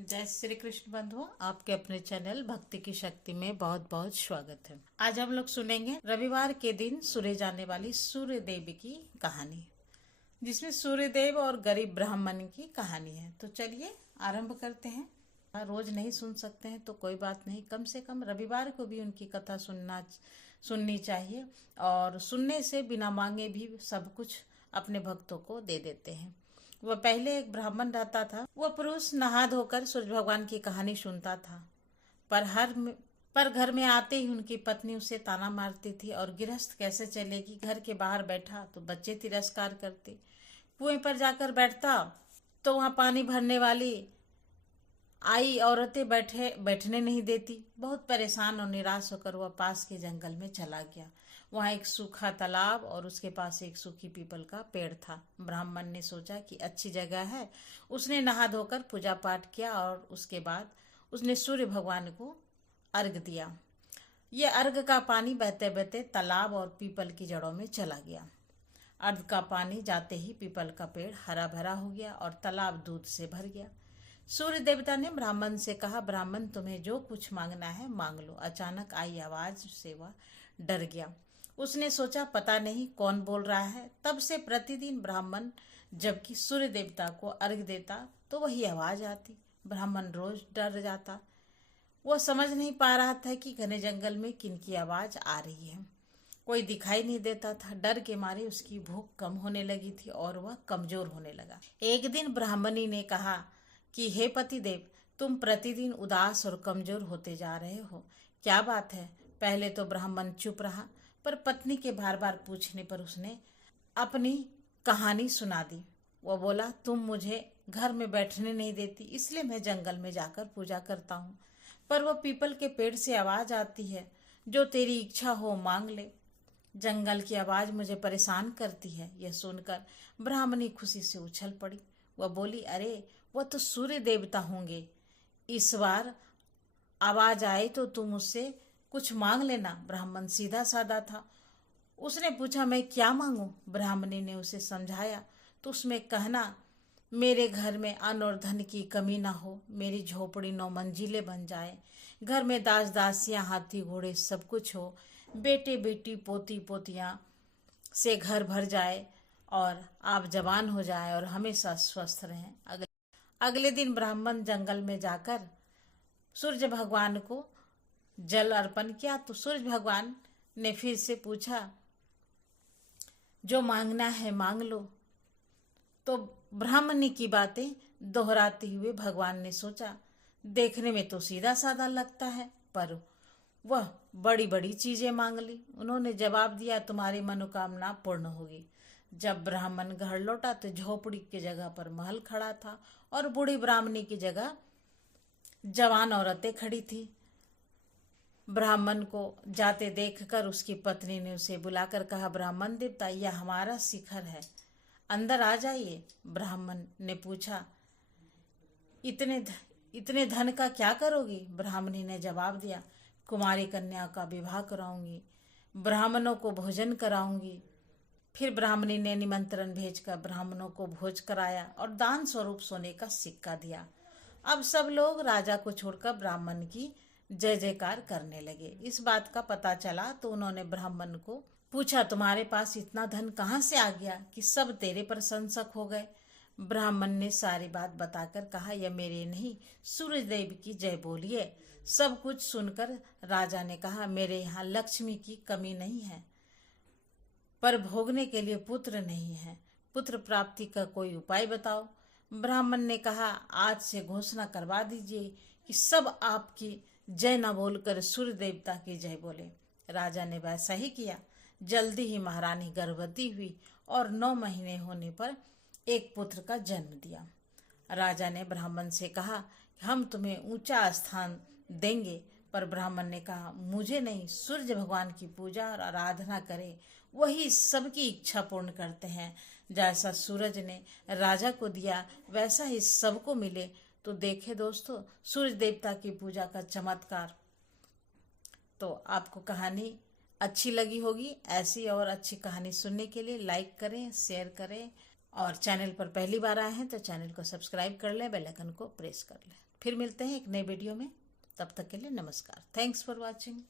जय श्री कृष्ण बंधुओं, आपके अपने चैनल भक्ति की शक्ति में बहुत बहुत स्वागत है। आज हम लोग सुनेंगे रविवार के दिन सुने जाने वाली सूर्य देव की कहानी, जिसमें सूर्य देव और गरीब ब्राह्मण की कहानी है। तो चलिए आरंभ करते हैं। रोज नहीं सुन सकते हैं तो कोई बात नहीं, कम से कम रविवार को भी उनकी कथा सुननी चाहिए। और सुनने से बिना मांगे भी सब कुछ अपने भक्तों को दे देते हैं। वह पहले एक ब्राह्मण रहता था। वह पुरुष नहा धोकर सूर्य भगवान की कहानी सुनता था, पर घर में आते ही उनकी पत्नी उसे ताना मारती थी और गृहस्थ कैसे चलेगी। घर के बाहर बैठा तो बच्चे तिरस्कार करते। कुएं पर जाकर बैठता तो वहां पानी भरने वाली आई औरतें बैठने नहीं देती। बहुत परेशान और निराश होकर वह पास के जंगल में चला गया। वहाँ एक सूखा तालाब और उसके पास एक सूखी पीपल का पेड़ था। ब्राह्मण ने सोचा कि अच्छी जगह है। उसने नहा धोकर पूजा पाठ किया और उसके बाद उसने सूर्य भगवान को अर्घ दिया। ये अर्घ का पानी बहते बहते तालाब और पीपल की जड़ों में चला गया। अर्घ का पानी जाते ही पीपल का पेड़ हरा भरा हो गया और तालाब दूध से भर गया। सूर्य देवता ने ब्राह्मण से कहा, ब्राह्मण तुम्हें जो कुछ मांगना है मांग लो। अचानक आई आवाज से वह डर गया। उसने सोचा पता नहीं कौन बोल रहा है। तब से प्रतिदिन ब्राह्मण जबकि सूर्य देवता को अर्घ देता तो वही आवाज आती। ब्राह्मण रोज डर जाता। वह समझ नहीं पा रहा था कि घने जंगल में किनकी आवाज आ रही है। कोई दिखाई नहीं देता था। डर के मारे उसकी भूख कम होने लगी थी और वह कमजोर होने लगा। एक दिन ब्राह्मणी ने कहा कि हे पतिदेव, तुम प्रतिदिन उदास और कमजोर होते जा रहे हो, क्या बात है? पहले तो ब्राह्मण चुप रहा, पर पत्नी के बार बार पूछने पर उसने अपनी कहानी सुना दी। वो बोला, तुम मुझे घर में बैठने नहीं देती, इसलिए मैं जंगल में जाकर पूजा करता हूँ। पर वो पीपल के पेड़ से आवाज आती है, जो तेरी इच्छा हो मांग ले। जंगल की आवाज मुझे परेशान करती है। यह सुनकर ब्राह्मणी खुशी से उछल पड़ी। वह बोली, अरे वह तो सूर्य देवता होंगे। इस बार आवाज आए तो तुम उससे कुछ मांग लेना। ब्राह्मण सीधा साधा था। उसने पूछा, मैं क्या मांगूं? ब्राह्मणी ने उसे समझाया तो उसमें कहना, मेरे घर में अन्न और धन की कमी ना हो, मेरी झोपड़ी 9 मंजिलें बन जाए, घर में दास दासियां हाथी घोड़े सब कुछ हो, बेटे बेटी पोती पोतियां से घर भर जाए और आप जवान हो जाए और हमेशा स्वस्थ रहें। अगले दिन ब्राह्मण जंगल में जाकर सूर्य भगवान को जल अर्पण किया तो सूर्य भगवान ने फिर से पूछा, जो मांगना है मांग लो। तो ब्राह्मणी की बातें दोहराते हुए भगवान ने सोचा, देखने में तो सीधा साधा लगता है, पर वह बड़ी बड़ी चीजें मांग ली। उन्होंने जवाब दिया, तुम्हारी मनोकामना पूर्ण होगी। जब ब्राह्मण घर लौटा तो झोपड़ी की जगह पर महल खड़ा था और बूढ़ी ब्राह्मणी की जगह जवान औरतें खड़ी थी। ब्राह्मण को जाते देखकर उसकी पत्नी ने उसे बुलाकर कहा, ब्राह्मण देवता, यह हमारा शिखर है, अंदर आ जाइए। ब्राह्मण ने पूछा, इतने धन का क्या करोगी? ब्राह्मणी ने जवाब दिया, कुमारी कन्या का विवाह कराऊंगी, ब्राह्मणों को भोजन कराऊंगी। फिर ब्राह्मणी ने निमंत्रण भेजकर ब्राह्मणों को भोज कराया और दान स्वरूप सोने का सिक्का दिया। अब सब लोग राजा को छोड़कर ब्राह्मण की जय जयकार करने लगे। इस बात का पता चला तो उन्होंने ब्राह्मण को पूछा, तुम्हारे पास इतना धन कहाँ से आ गया कि सब तेरे प्रशंसक हो गए? ब्राह्मण ने सारी बात बताकर कहा, यह मेरे नहीं, सूर्य देव की जय बोलिए। सब कुछ सुनकर राजा ने कहा, मेरे यहाँ लक्ष्मी की कमी नहीं है, पर भोगने के लिए पुत्र नहीं है। पुत्र प्राप्ति का कोई उपाय बताओ। ब्राह्मण ने कहा, आज से घोषणा करवा दीजिए कि सब आपकी जय न बोलकर सूर्य देवता की जय बोले। राजा ने वैसा ही किया। जल्दी ही महारानी गर्भवती हुई और 9 महीने होने पर एक पुत्र का जन्म दिया। राजा ने ब्राह्मण से कहा, हम तुम्हें ऊंचा स्थान देंगे। पर ब्राह्मण ने कहा, मुझे नहीं, सूर्य भगवान की पूजा और आराधना करें, वही सबकी इच्छा पूर्ण करते हैं। जैसा सूरज ने राजा को दिया वैसा ही सबको मिले। तो देखे दोस्तों, सूर्य देवता की पूजा का चमत्कार। तो आपको कहानी अच्छी लगी होगी। ऐसी और अच्छी कहानी सुनने के लिए लाइक करें, शेयर करें और चैनल पर पहली बार आए हैं तो चैनल को सब्सक्राइब कर लें, बेल आइकन को प्रेस कर लें। फिर मिलते हैं एक नए वीडियो में। तब तक के लिए नमस्कार। Thanks for watching.